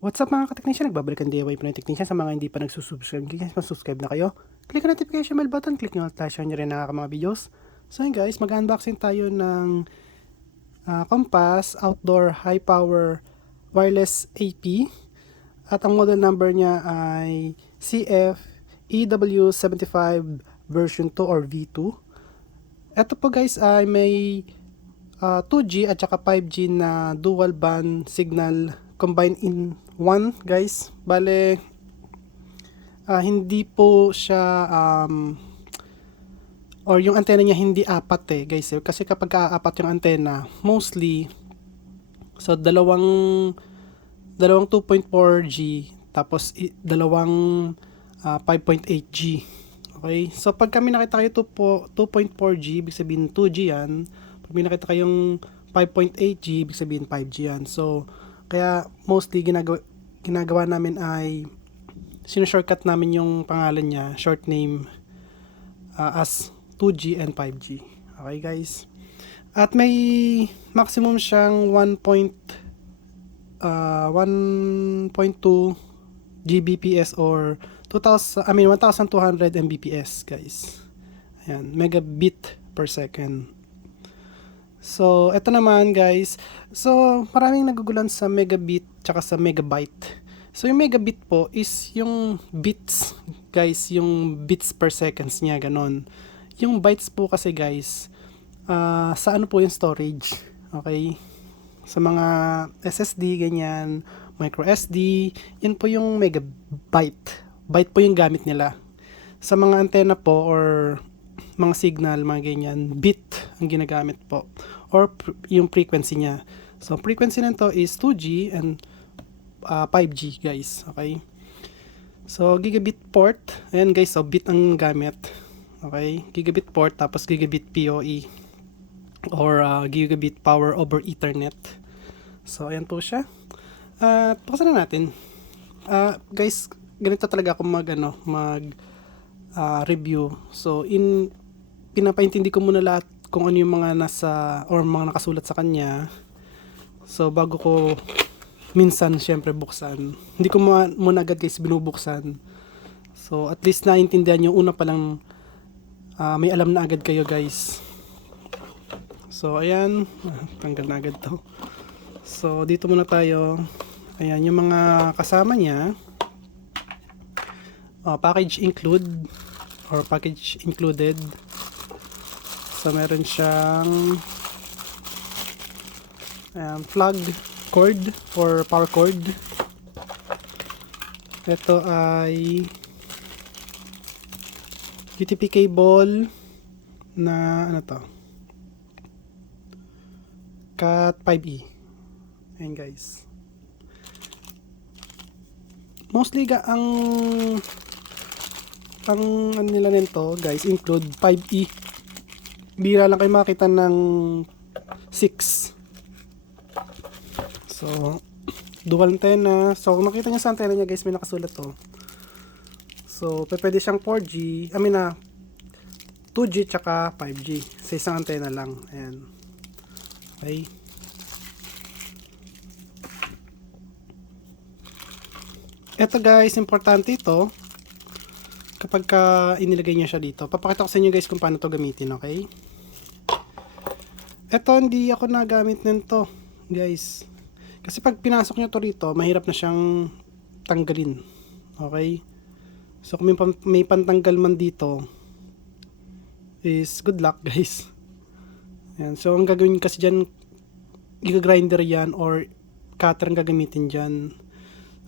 What's up mga ka-technician? Nagbabalik ang DIY po ng technician. Sa mga hindi pa nagsusubscribe, guys, subscribe na kayo. Click ang notification bell button, click nyo at share nyo rin ang mga videos. So yun guys, mag-unboxing tayo ng Compass Outdoor High Power Wireless AP. At ang model number niya ay CF EW75 version 2 or V2. Ito po guys ay may 2G at saka 5G na dual band signal combined in one guys. Bale, hindi po siya or yung antena niya hindi apat guys. Kasi kapag apat yung antena, mostly so dalawang 2.4G tapos dalawang 5.8G. Okay? So pag kami nakita kayo 2.4G, ibig sabihin 2G yan. Pag may nakita kayong 5.8G, ibig sabihin 5G yan. So kaya mostly ginagawa namin ay shortcut namin yung pangalan niya, short name as 2G and 5G. Okay guys? At may maximum siyang 1.2 Gbps or 1200 Mbps guys. Ayan, megabit per second. So, ito naman guys. So, maraming nagugulan sa megabit tsaka sa megabyte. So, yung megabit po is yung bits guys, yung bits per seconds niya, ganon. Yung bytes po kasi guys, sa ano po yung storage. Okay? Sa mga SSD, ganyan, micro SD, yun po yung megabyte. Byte po yung gamit nila. Sa mga antena po or mga signal, mga ganyan, bit ang ginagamit po. Or yung frequency niya. So, frequency nito is 2G and 5G guys. Okay? So, gigabit port. Ayan guys, so bit ang gamit. Okay? Gigabit port, tapos gigabit PoE. Or gigabit power over ethernet. So, ayan po siya. Buksan na natin. Guys, ganito talaga ako review. So, pinapaintindi ko muna lahat kung ano yung mga nasa or mga nakasulat sa kanya. So, bago ko minsan syempre buksan. Hindi ko muna agad guys binubuksan. So, at least naintindihan nyo una pa lang may alam na agad kayo guys. So, ayan. Tanggal na agad to. So, dito muna tayo. Ayan, yung mga kasama niya. Package included. So, meron siyang plug cord or power cord. Ito ay UTP cable na ano to? Cat 5e. Ayan guys. Mostly ang ano nila nito guys include 5e. Bira lang kayo makita ng 6. So, dual antenna. So, kung makita nyo sa antenna niya guys, may nakasulat to. So, pwede siyang 4G, 2G tsaka 5G. Sa isang antenna lang. Ayan. Okay. Ito guys, importante ito. Kapag inilagay niya siya dito. Papakita ko sa inyo guys kung paano to gamitin, okay? Ito, hindi ako nagamit nito, guys. Kasi pag pinasok nyo to rito, mahirap na siyang tanggalin. Okay? So, kung may pantanggal man dito, is good luck, guys. Ayan. So, ang gagawin kasi dyan, i-grinder yan or cutter ang gagamitin dyan.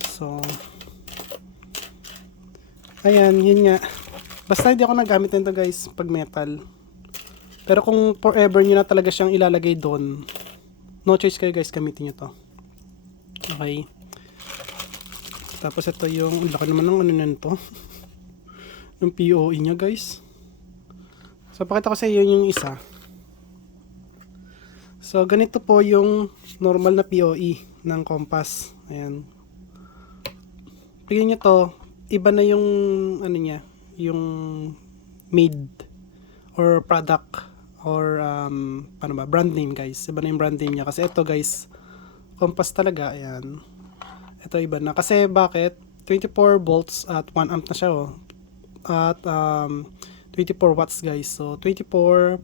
So, ayan, yun nga. Basta hindi ako nagamit nito guys, pag metal. Pero kung forever nyo na talaga siyang ilalagay doon, no choice kayo guys, gamitin nyo to. Okay. Tapos ito yung, laki naman ng ano nito. Yung PoE nya guys. So pakita ko sa iyo yung isa. So ganito po yung normal na PoE ng Compass. Ayan. Tingnan nyo to, iba na yung ano niya, yung made or product or paano ba, brand name guys. Iba na yung brand name niya kasi ito guys, Compass talaga. Ayan. Ito iba na. Kasi bakit? 24 volts at 1 amp na siya, oh. At 24 watts, guys. So 24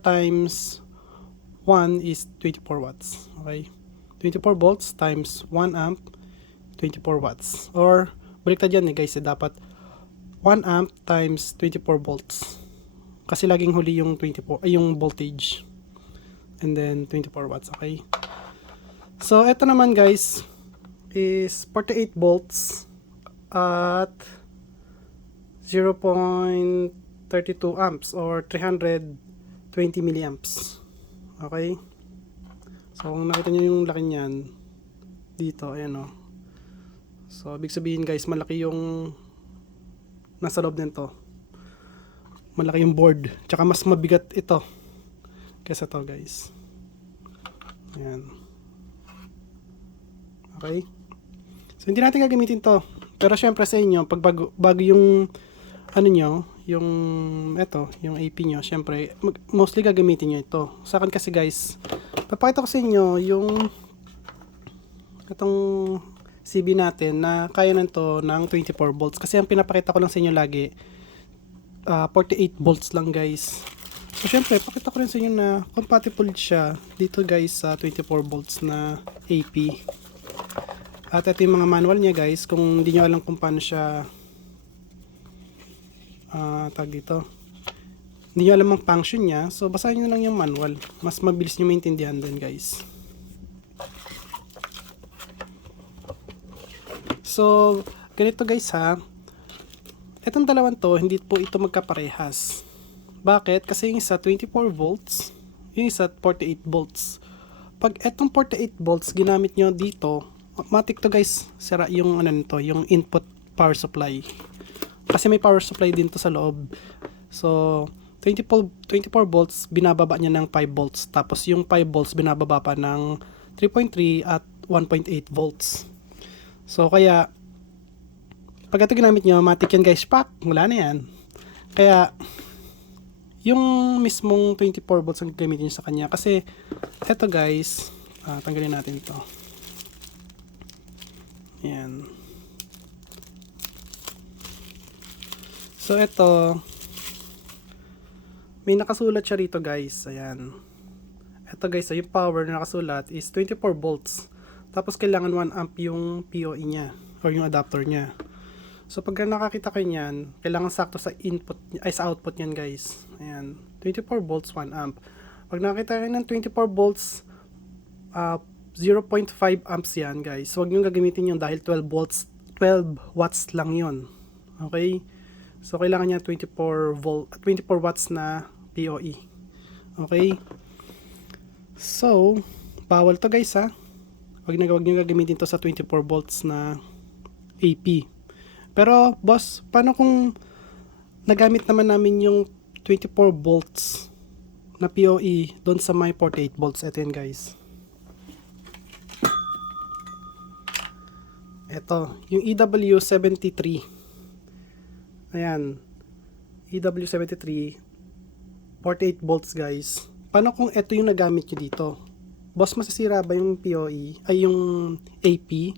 times 1 is 24 watts. Okay? 24 volts times 1 amp, 24 watts. Or baliktad yan guys, dapat 1 amp times 24 volts. Kasi laging huli yung 24 ay yung voltage. And then 24 watts, okay? So ito naman guys is 48 volts at 0.32 amps or 320 milliamps. Okay? So kung nakita nyo yung laki niyan dito, ayan o. So ibig sabihin guys, malaki yung nasa loob nito. Malaki yung board. Tsaka mas mabigat ito kaysa to guys. Ayan. Okay? So hindi natin gagamitin to. Pero syempre sa inyo, pag bago yung ano nyo, yung eto, yung AP nyo, syempre mostly gagamitin nyo ito. Sa akin kasi guys, papakita ko sa inyo yung itong CB natin na kaya nito ng 24 volts. Kasi ang pinapakita ko lang sa inyo lagi 48 volts lang guys. So syempre, pakita ko rin sa inyo na compatible siya dito guys sa 24 volts na AP. At ito yung mga manual niya guys. Kung hindi nyo alam kung paano siya tag dito, hindi nyo alam ang function niya, so basahin nyo lang yung manual. Mas mabilis nyo maintindihan din guys. So ganito guys ha, etong dalawang to, hindi po ito magkaparehas. Bakit? Kasi yung isa 24 volts, yung isa 48 volts. Pag etong 48 volts ginamit nyo dito, automatic to guys, sira yung ano nito, yung input power supply. Kasi may power supply din to sa loob. So 24 volts binababa niya ng 5 volts, tapos yung 5 volts binababa pa ng 3.3 at 1.8 volts. So kaya pag ito ginamit nyo, matik yan guys, pak, wala na yan. Kaya yung mismong 24 volts ang gamitin nyo sa kanya. Kasi eto guys, tanggalin natin ito. Yan. So ito, may nakasulat siya rito guys. Ayan. Ito guys, yung power na nakasulat is 24 volts. Tapos kailangan 1 amp yung PoE niya or yung adapter niya. So pag nakakita kayo niyan, kailangan sakto sa input ay sa output niyan guys. Ayan, 24 volts 1 amp. Pag nakakita kayo ng 24 volts 0.5 amps yan guys. So wag niyo gagamitin yun dahil 12 watts lang yun. Okay? So kailangan niya 24 watts na PoE. Okay? So bawal to guys ha. Wag niyo gagamitin to sa 24 volts na AP. Pero boss, paano kung nagamit naman namin yung 24 volts na PoE doon sa may 48 volts? Ito yan guys. Ito, yung EW73. Ayan. EW73 48 volts guys. Paano kung ito yung nagamit nyo dito? Boss, masasira ba yung PoE? Ay yung AP?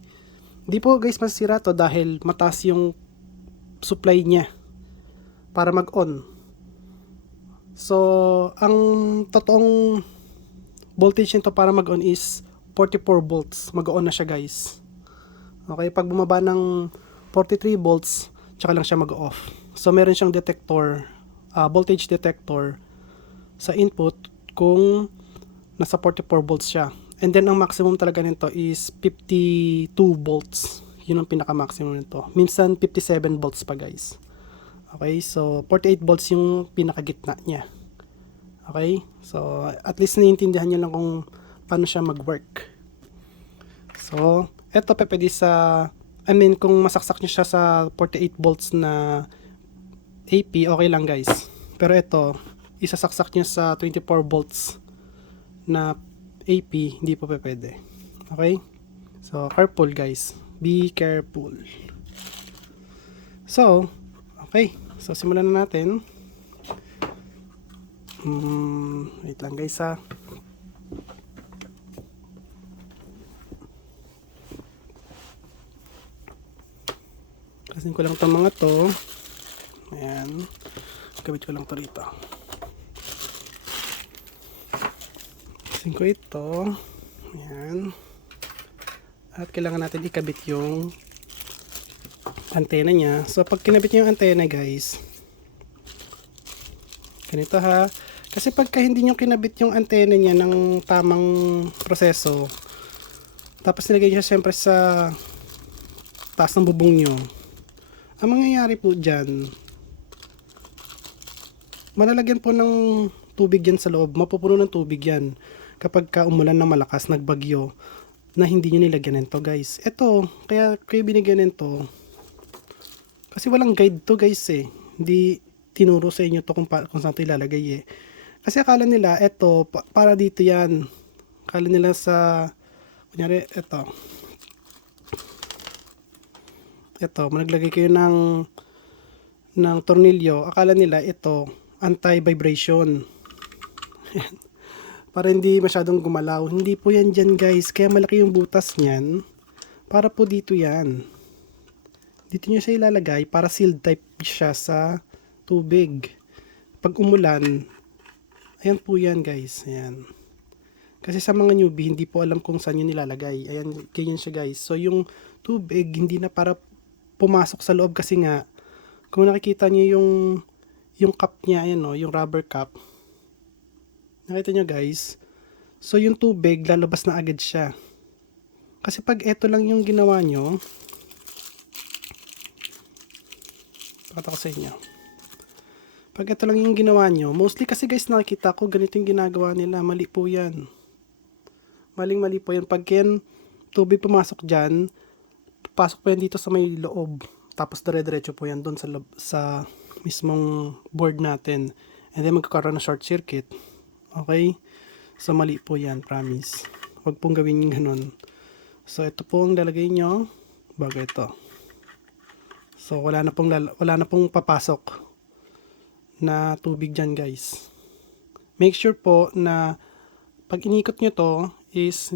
Di po guys masisira to dahil mataas yung supply niya para mag-on. So, ang totoong voltage nito para mag-on is 44 volts. Mag-on na siya guys. Okay, pag bumaba ng 43 volts, tsaka lang siya mag-off. So, meron siyang detector, voltage detector sa input kung nasa 44 volts siya. And then, ang maximum talaga nito is 52 volts. Yun ang pinaka-maximum nito. Minsan, 57 volts pa, guys. Okay, so 48 volts yung pinaka-gitna niya. Okay, so at least naiintindihan nyo lang kung paano siya mag-work. So, eto pwede sa, kung masaksak nyo siya sa 48 volts na AP, okay lang, guys. Pero ito, isasaksak nyo sa 24 volts na AP, hindi po pwede. Okay? So, careful guys. Be careful. So, okay. So, simulan na natin. Wait lang guys ha. Lakasin ko lang itong mga to. Ayan. Kabit ko lang to rito. Lakasin ko ito. Ayan. At kailangan natin ikabit yung antena niya. So, pag kinabit niyo yung antena, guys, ganito ha. Kasi pagka hindi nyo kinabit yung antena niya ng tamang proseso, tapos nilagay niya siyempre sa taas ng bubong nyo, ang mangyayari po dyan, malalagyan po ng tubig yan sa loob, mapupuno ng tubig yan kapag ka umulan na malakas, nagbagyo, na hindi nyo nilagyan nito, guys. Ito, kaya binigyan nito, kasi walang guide to, guys, eh. Hindi tinuro sa inyo to kung saan ito ilalagay, eh. Kasi akala nila, eto, para dito yan. Akala nila sa, kunyari, eto. Ito, naglagay kayo ng tornilyo. Akala nila, ito, anti-vibration. Para hindi masyadong gumalaw. Hindi po yan dyan, guys. Kaya malaki yung butas niyan. Para po dito yan. Dito nyo siya ilalagay para sealed type siya sa tubig. Pag umulan, ayan po yan, guys. Ayan. Kasi sa mga newbie, hindi po alam kung saan yun nilalagay. Ayan, ganyan siya, guys. So, yung tubig, hindi na para pumasok sa loob kasi nga, kung nakikita niyo yung cup niya, ayan o, yung rubber cup. Nakita nyo, guys. So, yung tubig, lalabas na agad siya. Kasi pag eto lang yung ginawa nyo, pakita ko sa inyo. Pag ito lang yung ginawa nyo, mostly kasi guys nakikita ko ganito yung ginagawa nila. Mali po yan. Mali po yan. Pag yan tubig pumasok dyan, pasok po yan dito sa may loob. Tapos dire-diretso po yan doon sa mismong board natin. And then magkakaroon ng short circuit. Okay? So mali po yan, promise. Huwag pong gawin yung ganun. So ito po ang lalagay nyo bago ito. So wala na pong papasok na tubig dyan, guys. Make sure po na pag inikot nyo to is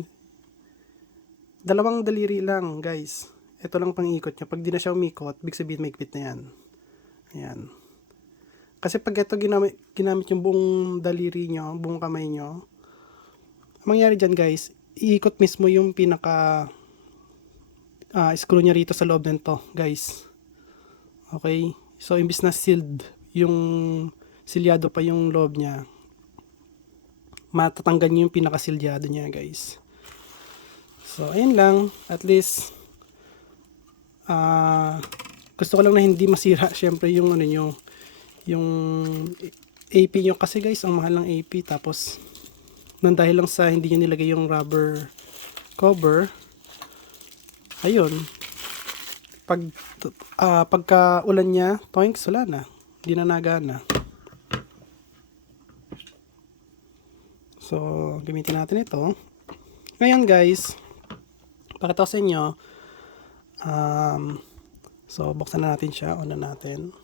dalawang daliri lang, guys. Ito lang pang ikot nyo. Pag di na siya umikot, big sabihin maikpit na yan. Ayan. Kasi pag ito ginamit yung buong daliri nyo, buong kamay nyo, ang mangyari dyan, guys, iikot mismo yung pinaka screw nya rito sa loob nito, guys. Okay? So, imbis na sealed, yung silyado pa yung loob niya, matatanggal nyo yung pinakasilyado niya, guys. So, ayun lang. At least, gusto ko lang na hindi masira, syempre, yung ano nyo, yung AP nyo. Kasi, guys, ang mahal ng AP. Tapos, nang dahil lang sa hindi nyo nilagay yung rubber cover, ayun, pagka ulan niya, toinks, wala na. Hindi na nagana. So, gamitin natin ito. Ngayon, guys, pakita ko sa inyo. So, buksan na natin siya. On na natin.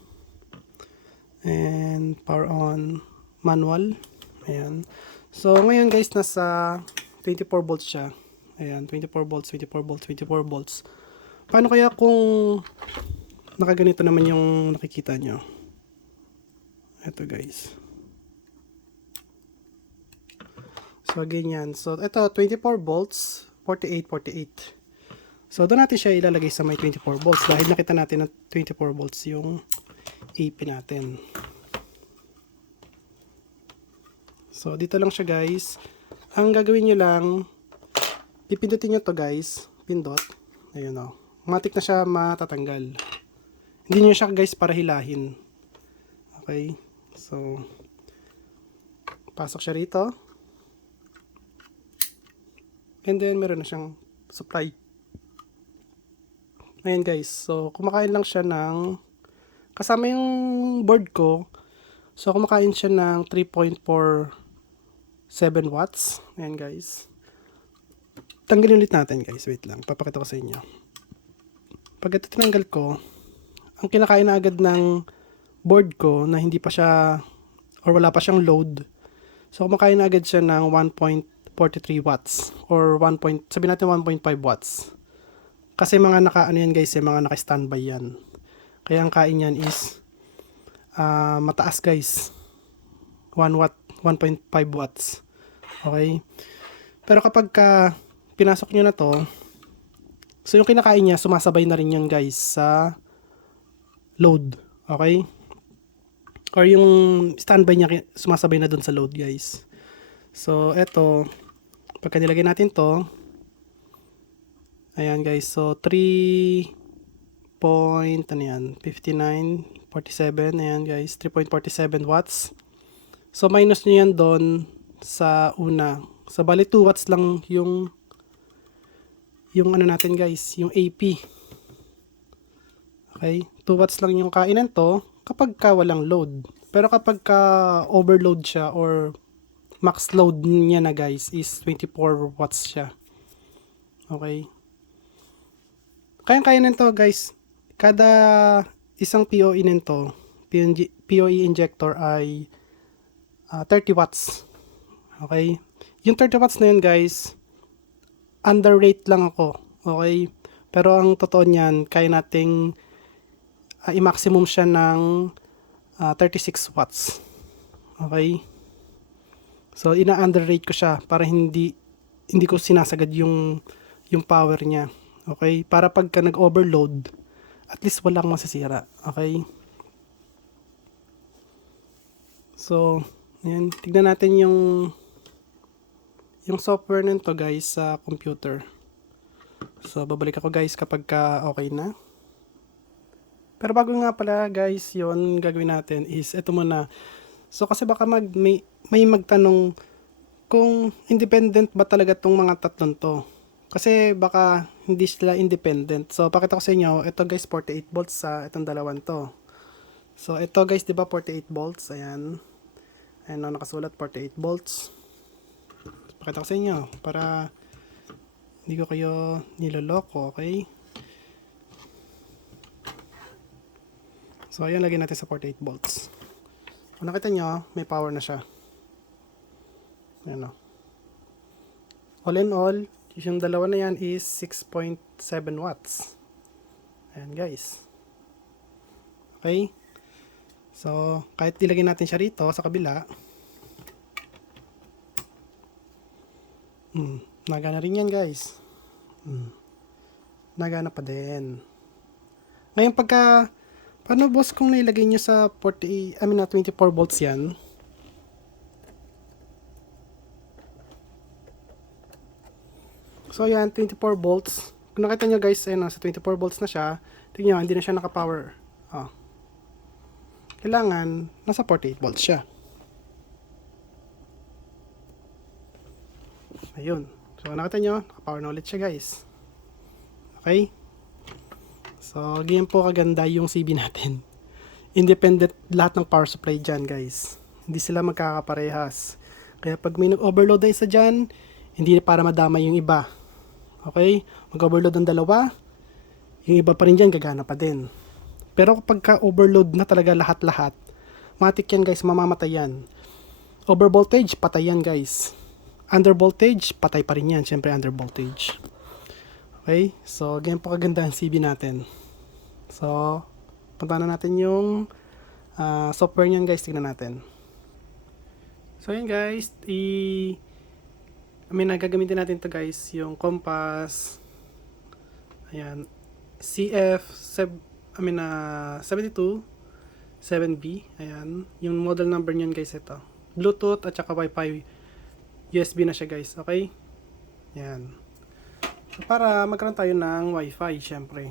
And, power on, manual. Ayan. So, ngayon, guys, nasa 24 volts siya. Ayan, 24 volts, 24 volts, 24 volts. Paano kaya kung nakaganito naman yung nakikita nyo? Ito, guys. So, ganyan. So, ito, 24 volts, 48, 48. So, doon natin siya ilalagay sa may 24 volts dahil nakita natin na 24 volts yung AP natin. So, dito lang siya, guys. Ang gagawin nyo lang, pipindutin nyo to, guys. Pindot. Ayun, o. Matik na siya matatanggal. Hindi nyo siya, guys, para hilahin. Okay? So, pasok siya rito. And then, meron na siyang supply. Ayan, guys. So, kumakain lang siya ng, kasama yung board ko. So, kumakain siya ng 3.47 watts. Ayan, guys. Tanggalin ulit natin, guys. Wait lang. Papakita ko sa inyo. Pag ito tinanggal ko, ang kinakain na agad ng board ko na hindi pa siya, or wala pa siyang load. So, kumakain na agad siya ng 1.43 watts. Or sabihin natin 1.5 watts. Kasi mga naka-ano yan, guys, mga naka-standby yan. Kaya ang kain niyan is mataas guys. 1 watt, 1.5 watts. Okay? Pero kapag pinasok nyo na to, so yung kinakain niya, sumasabay na rin yan guys sa load. Okay? Or yung standby niya, sumasabay na dun sa load guys. So, eto, pagka nilagay natin to, ayan guys, so 3 point, ano yan, 59.47, ayan guys, 3.47 watts. So, minus nyo yan doon sa una. So, bali 2 watts lang yung ano natin guys, yung AP. Okay, 2 watts lang yung kainan to kapag walang load. Pero kapag overload siya or max load niya na guys is 24 watts siya. Okay. Kaya nito guys, kada isang POE nito, POE injector ay 30 watts. Okay. Yung 30 watts na yun guys, underrate lang ako. Okay. Pero ang totoo niyan, kaya nating i-maximum siya ng 36 watts. Okay. So, ina-underrate ko siya para hindi ko sinasagad yung power niya. Okay? Para pagka nag-overload, at least walang masisira. Okay? So, ayan. Tignan natin yung software nito guys sa computer. So, babalik ako guys kapag okay na. Pero bago nga pala guys, yon gagawin natin is ito muna. So kasi baka may magtanong kung independent ba talaga tong mga tatlong to. Kasi baka hindi sila independent. So pakita ko sa inyo, ito guys 48 volts sa itong dalawang to. So ito guys, 'di ba 48 volts? Ayan. Ayan na nakasulat 48 volts. Pakita ko sa inyo para hindi ko kayo niloloko, okay? So ayan, lagyan natin sa 48 volts. Kung nakita nyo, may power na siya. Ayan o. All in all, yung dalawa na yan is 6.7 watts. Ayan guys. Okay. So, kahit ilagay natin siya rito sa kabila, nagana rin yan guys. Nagana pa din. Ngayon paano boss kung nailagay nyo sa 24 volts yan? So yan, 24 volts. Kung nakita nyo guys, ayun, sa 24 volts na siya. Tingnan nyo, hindi na siya naka-power. Kailangan, nasa 48 volts siya. Ayun. So nakita nyo, naka-power na ulit siya guys. Okay? So, ganyan po kaganda yung CB natin. Independent lahat ng power supply dyan, guys. Hindi sila magkakaparehas. Kaya pag may nag-overload na isa dyan, hindi para madama yung iba. Okay? Mag-overload ang dalawa, yung iba pa rin dyan, gagana pa din. Pero kapag overload na talaga lahat-lahat, matik yan guys, mamamatay yan. Over voltage, patay yan guys. Under voltage, patay pa rin yan. Siyempre under voltage. Okay, so ganyan po kaganda ang CB natin. So, punta na natin yung software niyan guys, tignan natin. So yun guys, gagamitin natin to guys, yung compass. Ayan, CF 72 7B. Ayan, yung model number niyan guys ito. Bluetooth at saka Wi-Fi USB na siya guys, okay? Ayan. Para magkaroon tayo ng Wi-Fi, syempre.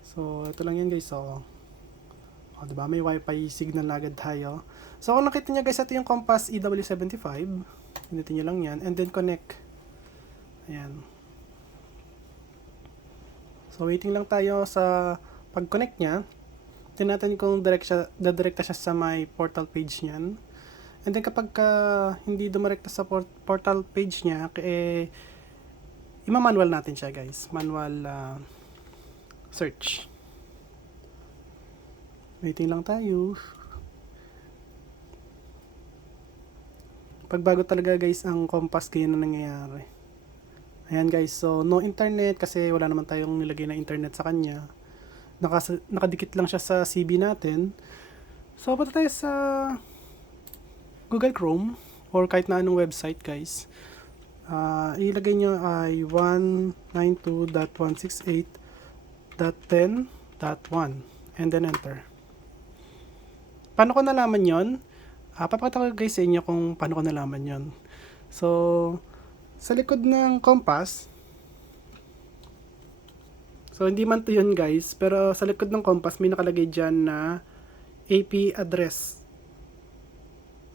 So, ito lang yan guys. So, diba? May Wi-Fi signal na agad tayo. So, kung nakita nyo guys, ito yung Compass EW75. Pinitin nyo lang yan. And then, connect. Ayan. So, waiting lang tayo sa pag-connect nya. Tingnan natin kung direkta siya sa my portal page niyan. And then, kapag hindi dumirekta sa portal page nya, ima-manual natin siya guys. Manual search. Waiting lang tayo. Pagbago talaga guys ang Compass, ganyan na nangyayari. Ayan guys, so no internet kasi wala naman tayong nilagay na internet sa kanya. nakadikit lang siya sa CB natin. So, punta tayo sa Google Chrome or kahit na anong website, guys. Ilagay nyo ay 192.168.10.1 and then enter. Paano ko nalaman yon? Papakita ko guys sa inyo kung paano ko nalaman yon. So, sa likod ng compass, so hindi man to yun guys, pero sa likod ng compass may nakalagay dyan na AP address.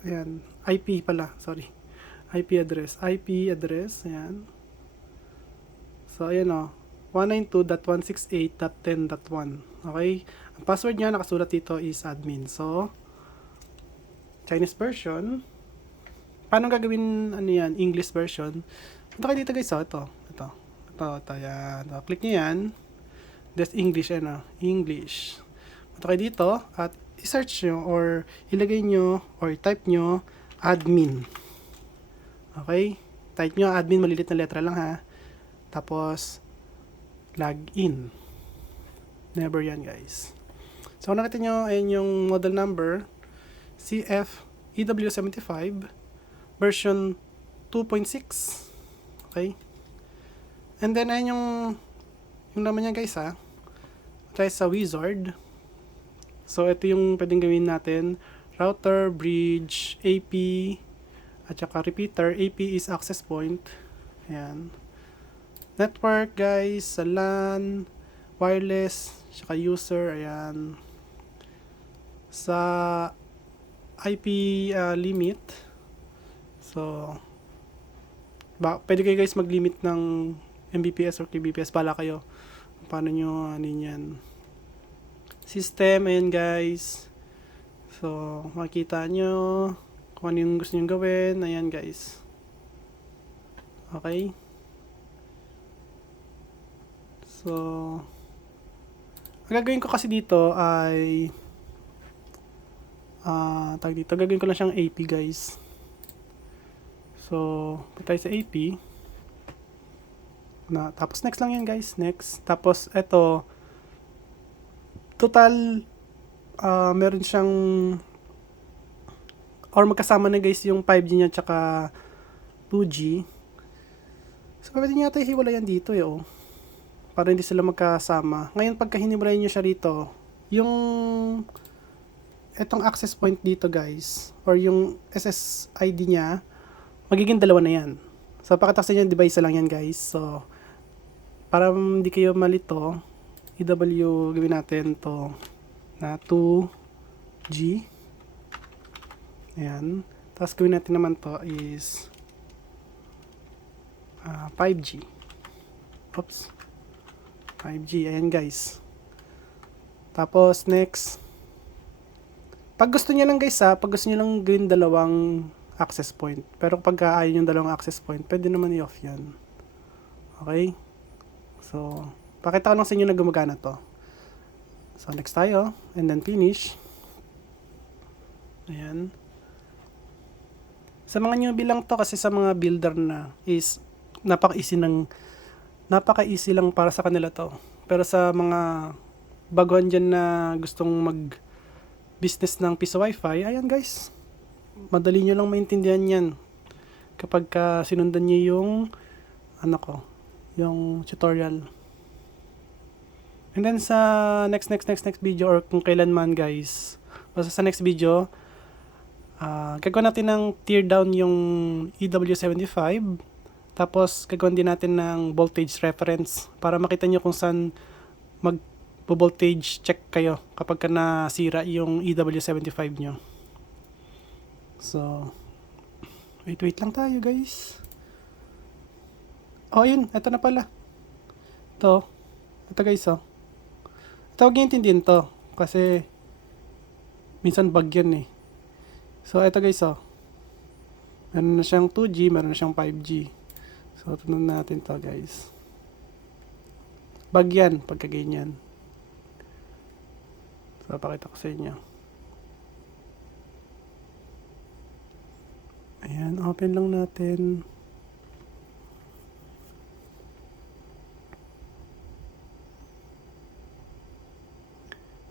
Ayan, IP pala, sorry. IP address, ayan. So, ayan o, 192.168.10.1. Okay? Ang password niya nakasulat dito is admin. So, Chinese version. Paano gagawin ano yan? English version. Punta kayo dito guys. So, ito. Yan. So, click nyo yan. That's English. English. Punta kayo dito at i-search nyo or ilagay nyo or type nyo admin. Okay? Type nyo admin. Malilit na letra lang ha. Tapos, login. Never yan guys. So, kung nakita nyo, ayun yung model number, CF EW75 version 2.6. Okay? And then, ayun yung naman niya guys ha. Try sa wizard. So, ito yung pwedeng gawin natin. Router, bridge, AP, at saka repeater. AP is access point. Ayan. Network guys, sa LAN, wireless, saka user, ayan. Sa IP limit, so pwede kayo guys mag-limit ng Mbps or kbps, pala kayo paano nyo ano yan. System, ayan guys. So makikita nyo kung ano yung gusto nyo gawin, ayan guys. Okay. So, ang gagawin ko kasi dito ay gagawin ko lang siyang AP guys. So, punta tayo sa AP. Tapos next lang yan guys, next. Tapos ito, total, meron siyang, or magkasama na guys yung 5G niya tsaka 2G. So, pwede nyo yata hiwalayan dito para hindi sila magkasama. Ngayon, pagka hinimulayan nyo siya rito, yung etong access point dito guys, or yung SSID niya, magiging dalawa na yan. So, pakita sa inyo, device lang yan guys. So, para hindi kayo malito, EW gawin natin to na 2G. Ayan. Tapos gawin natin naman to is 5G. Oops. 5G. Ayan guys. Tapos next. Pag gusto niyo lang guys pag gusto niyo lang gawin dalawang access point. Pero kapag ayaw yung dalawang access point, pwede naman i-off yan. Okay? So, pakita ko lang sa inyo na gumagana to. So, next tayo. And then finish. Ayan. Sa mga newbie lang to kasi sa mga builder na is napaka-easy lang para sa kanila to. Pero sa mga baguhan dyan na gustong mag-business ng piso wifi, ayan guys. Madali nyo lang maintindihan yan. Kapag sinundan nyo yung yung tutorial. And then sa next video or kung kailan man guys, basta sa next video, gagawin natin ng tear down yung EW75. Tapos gagawin din natin ng voltage reference para makita nyo kung saan mag-voltage check kayo kapag nasira yung EW75 nyo. So, wait lang tayo guys. Oh, yun. Ito na pala. Ito guys, Ito, huwag nyo intindihin to. Kasi, minsan bug yan eh. So, ito guys, meron na siyang 2G, meron na siyang 5G. So, tunan natin to guys. Bug yan, pagka ganyan. So, pakita ko sa inyo. Ayan, open lang natin.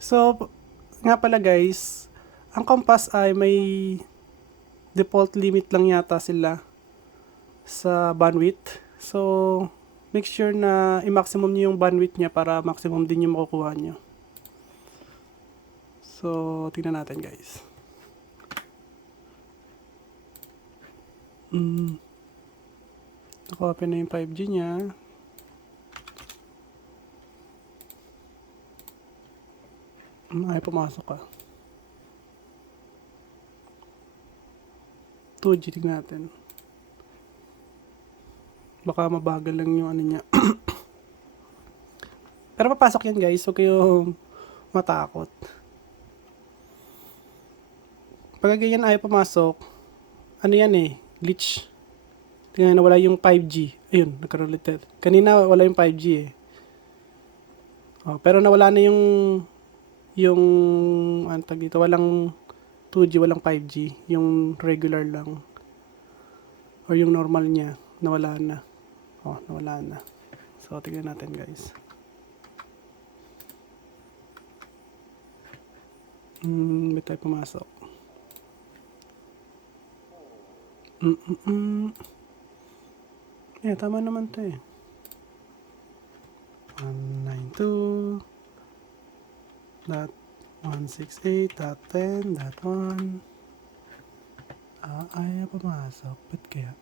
So, nga pala guys, ang Compass ay may default limit lang yata sila sa bandwidth. So, make sure na i-maximum nyo yung bandwidth niya para maximum din yung makukuha nyo. So, tingnan natin guys. Naka-open na yung 5G niya. Ay, pumasok ka. 2G, tingnan natin. Baka mabagal lang yung ano niya. Pero papasok yan guys, huwag kayong matakot. Pag ganyan ayaw pumasok, ano yan eh, glitch. Tingnan na wala yung 5G. Ayun, nagkaroon ulit. Kanina wala yung 5G eh. Oh, pero nawala na yung ano tag dito, walang 2G, walang 5G, yung regular lang. Or yung normal niya, nawala na. Oh, nawala na. So, tingnan natin guys. May tayo pumasok. Yeah, tama naman to eh. 192.168.10.1 ayaw pumasok. Ba't kaya?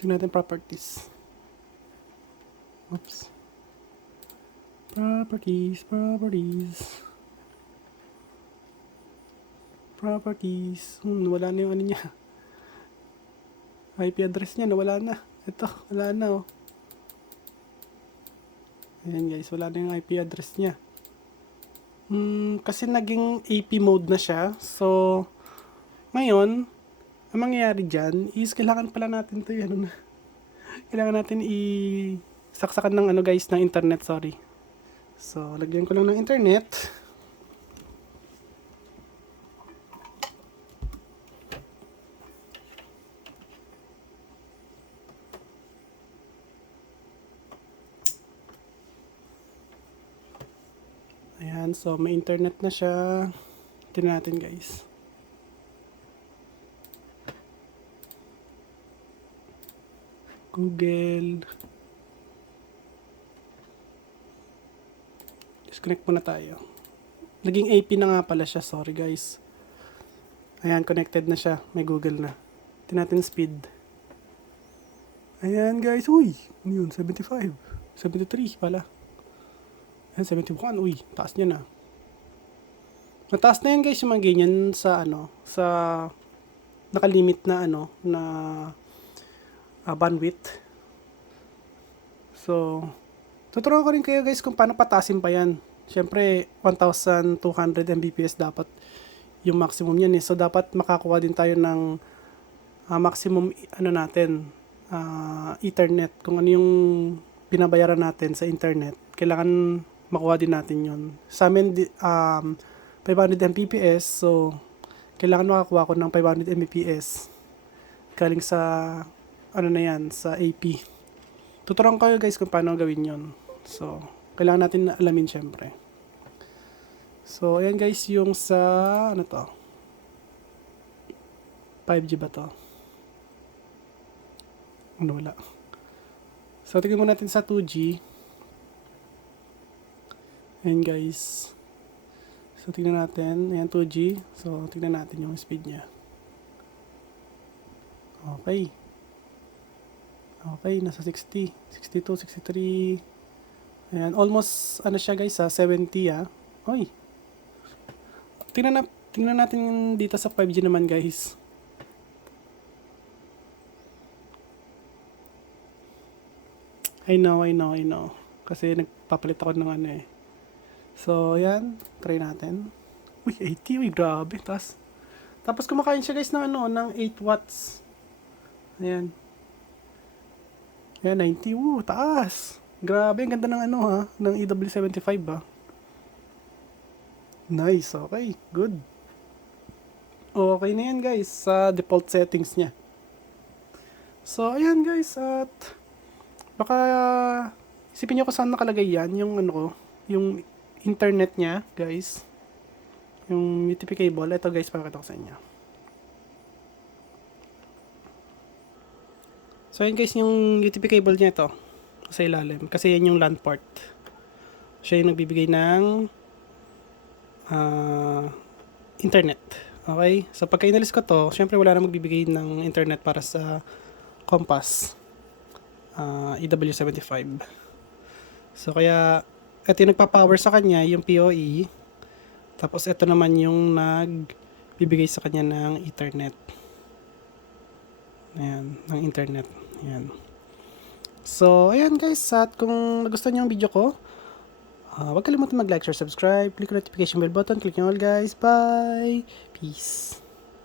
Tingnan natin properties. Oops. Properties. Wala na yung ano niya. IP address niya, nawala na. Ito, wala na oh. Ayan guys, wala na yung IP address niya. Kasi naging AP mode na siya. So, ngayon, ang mangyayari dyan is kailangan pala natin to ano na. Kailangan natin saksakan ng ano guys, ng internet, sorry. So, lagyan ko lang ng internet. Ayan, so may internet na siya. Tingnan natin guys. Google. Disconnect muna tayo. Naging AP na nga pala siya, sorry guys. Ayan, connected na siya. May Google na. Tingnan natin speed. Ayan guys, uy! Ano yun? 75. 73 pala. Ayan, 71. Uy, taas niya na. Mataas na yan guys yung mga ganyan sa ano, sa nakalimit na ano, na bandwidth. So, tuturuan ko rin kayo guys kung paano patasin pa yan. Siyempre, 1,200 Mbps dapat yung maximum yan eh. So, dapat makakuha din tayo ng maximum ano natin, Ethernet. Kung ano yung binabayaran natin sa internet, kailangan makuha din natin yun. Sa amin, 500 Mbps, so kailangan makakuha ko ng 500 Mbps galing sa ano na yan, sa AP. Tuturuan ko guys kung paano gawin yon. So, kailangan natin alamin syempre. So, ayan guys, yung sa ano to, 5G ba to? Ano, wala. So, tingnan mo natin sa 2G. Ayan guys. So, tingnan natin. Ayan, 2G. So, tingnan natin yung speed niya. Okay. Okay, nasa 60. 62, 63. Ayan, almost, ano siya guys, 70 Oy. Tingnan natin dito sa 5G naman guys. I know. Kasi nagpapalit ako ng ano eh. So, ayan. Try natin. Uy, 80. Uy, grabe. Tapos kumakain siya guys ng ano, ng 8 watts. Ayan. Ayan, 90. Taas. Grabe, ang ganda ng ano ng EW75 Nice, okay. Good. Okay na yan guys sa default settings niya. So, ayan guys. At baka isipin nyo kung saan nakalagay yan. Yung ano ko, yung internet niya, guys. Yung UTP cable. Ito guys, pakita ko sa inyo. So yun guys, yung UTP cable niya ito. Sa ilalim. Kasi yan yung LAN port. Siya yung nagbibigay ng internet. Okay? So pagka inalis ko to, syempre wala na magbibigay ng internet para sa Compass EW75. So kaya ito yung nagpa-power sa kanya, yung PoE. Tapos ito naman yung nagbibigay sa kanya ng Ethernet. Ayan, ng internet. Ayan. So, ayan guys, at kung nagustuhan niyo yung video ko, huwag kalimutan mag-like, share, subscribe, click the notification bell button, click nyo all guys. Bye! Peace!